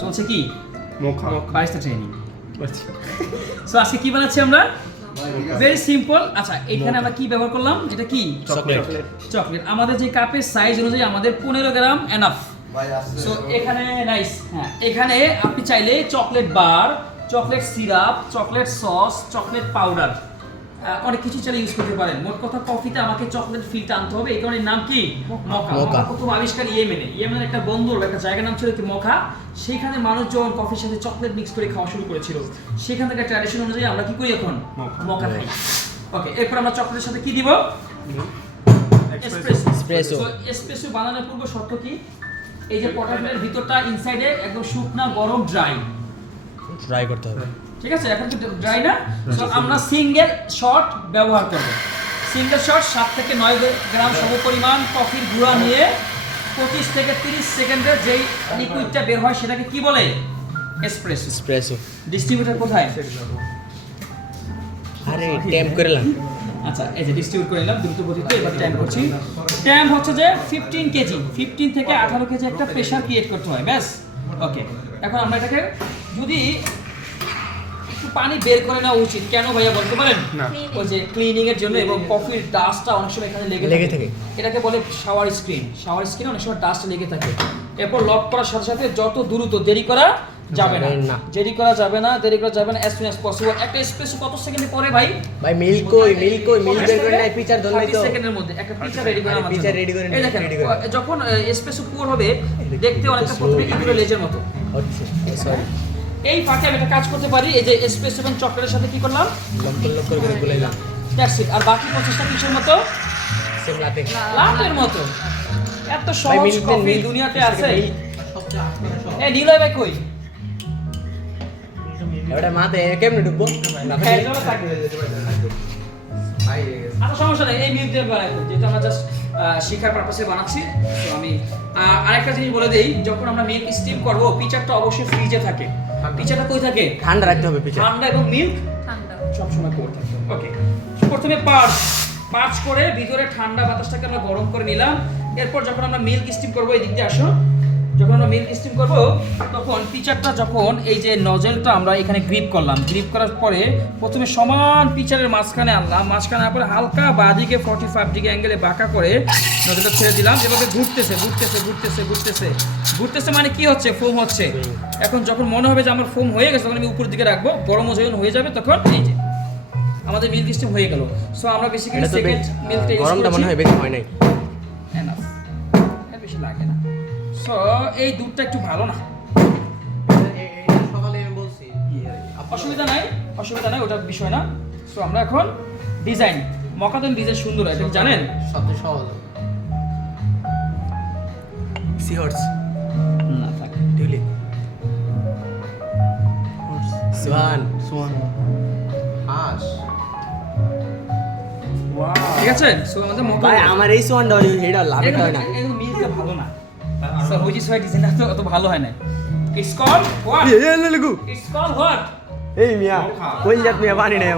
চলছে কি মোখা barista training. So আজকে কি বানাচ্ছি আমরা? Very simple. আচ্ছা এখানে আমরা কি ব্যবহার করলাম? এটা কি চকলেট। আমাদের যে কাপের সাইজ অনুযায়ী আমাদের 15 গ্রাম এনাফ। সো এখানে নাইস, হ্যাঁ এখানে আপনি চাইলে chocolate bar, chocolate syrup, chocolate sauce, chocolate powder অনেক কিছু চাইলে ইউজ করতে পারেন। মোট কথা কফিতে আমাকে চকলেট ফিলটা আনতে হবে, এই কারণে নাম কি মোকা। প্রথম আবিষ্কার ইয়েমেনের একটা বন্দর একটা জায়গার নাম ছিল কি মোকা। সেইখানে মানুষজন কফির সাথে চকলেট মিক্স করে খাওয়া শুরু করেছিল। সেখান থেকে ট্র্যাডিশন অনুযায়ী আমরা কি করি এখন মোকা খাই। ওকে, এরপর আমরা চকলেটের সাথে কি দিব? এসপ্রেসো। এসপ্রেসো বানানোর পূর্ব শর্ত কি? এই যে পটাটোর ভিতরটা ইনসাইডে একদম শুকনা গরম ড্রাই করতে হবে। ঠিক আছে, এখন তো ড্রাই না। সো আমরা সিঙ্গেল শট ব্যবহার করব। সিঙ্গেল শট 7 থেকে 9 গ্রাম সমপরিমাণ কফির গুঁড়া নিয়ে 25 থেকে 30 সেকেন্ডে যেই লিকুইডটা বের হয় সেটাকে কি বলে? এসপ্রেসো। ডিস্ট্রিবিউটর কোথায়? আরে ট্যাম্প করলাম। আচ্ছা এই যে ডিস্ট্রিবিউট করে নিলাম দ্রুত গতিতে। এবার ট্যাম্প করছি। ট্যাম্প হচ্ছে যে 15 কেজি, 15 থেকে 18 কেজি একটা প্রেসার ক্রিয়েট করতে হয়, ব্যাস। ওকে, এখন আমরা এটাকে যদি পানি বের করে নেওয়া উচিত, কেন ভাইয়া বলতে পারেন? ওই যে ক্লিনিং এর জন্য এবং কফির ডাস্টটা অনেক সময় এখানে লেগে থাকে। এটাকে বলে শাওয়ার স্ক্রিন অনেক সময় ডাস্ট লেগে থাকে। এরপর লক করার সাথে সাথে যত দ্রুত, দেরি করা যাবে না as soon as possible। একটা এসপ্রেসো কত সেকেন্ডে পরে ভাই? মিল্ক বের করে নাই, পিচার ধরলাই তো 30 সেকেন্ডের মধ্যে একটা পিচার রেডি করে আমাদের। এই দেখেন যখন এসপ্রেসো পুর হবে দেখতে অনেকটা প্রথমে ইঁদুরের লেজের মতো হচ্ছে। সরি, এই ফাঁকে আমি একটা কাজ করতে পারি। এই যে এসপ্রেসো এবং চকলেটের সাথে কি করলাম? লক করে গুলাইলাম। That's it. আর বাকি প্রসেসটা কিসের মতো? সেম লাটের মতো। এত সহজ কফি দুনিয়াতে আছে। এই নিলয় ভাই কই? ওটা মাতে কেমনে ঢুকবো? আচ্ছা সমস্যা নেই, এই মিল্ক দিয়ে বানাবো, যেটা আমরা জাস্ট শিখার পারপাসে বানাচ্ছি। তো আমি আরেকটা জিনিস বলে দেই, যখন আমরা মিল্ক স্টিম করব পিচারটা অবশ্যই ফ্রিজে থাকে। পিচারটা কই থাকে? ঠান্ডা রাখতে হবে পিচার। ঠান্ডা এবং মিল্ক ঠান্ডা সব সময় কোল্ড থাকে। ওকে, প্রথমে পাঁচ করে ভিতরে ঠান্ডা বাতাসটাকে আমরা গরম করে নিলাম। এরপর যখন আমরা মিল্ক স্টিম করব, এই দিক দিয়ে আসো, যখন আমরা মিল্ক স্টিম করব তখন পিচারটা যখন এই যে নজেলটা আমরা এখানে গ্রিপ করলাম, গ্রিপ করার পরে প্রথমে সমান পিচারের মাঝখানে আনলাম, মাঝখানে আনার পরে হালকা বাঁদিকে 45 ডিগ্রি অ্যাঙ্গেলে বাঁকা করে নজেলটা ছেড়ে দিলাম। এভাবে ঘুরতেছে মানে কি হচ্ছে? ফোম হচ্ছে। এখন যখন মনে হবে যে আমার ফোম হয়ে গেছে তখন আমি উপর দিকে রাখবো, গরম যখন হয়ে যাবে তখন এই যে আমাদের মিল্ক স্টিম হয়ে গেল। সো আমরা বেসিক্যালি সেকেন্ড মিল্কটা ইউজ করছি। গরমটা মনে হয় বেশি হয় নাই, এনাফ, এর বেশি লাগে না। সো এই দুধটা একটু ভালো না, সকালে আমি বলছি অসুবিধা নাই, ওটা বিষয় না। সো আমরা এখন ডিজাইন, মকাদন ডিজাইন সুন্দর, এটা জানেন? সবচেয়ে সহজ সিহর্স না থাকে টিউলিপ সোয়ান হাঁস। ঠিক আছে। সো আমাদের মকা ভাই আমার এই সোয়ানটা এটা লাভ হয় না, এই মিলটা ভালো না। সো হুইচ ইজ হোয়াই ডিজাইনটা তো অত ভালো হয় না। It's called what? এই ইটস কল্ড হোয়াট? মিয়া কই যাত মিয়া পানি নেই।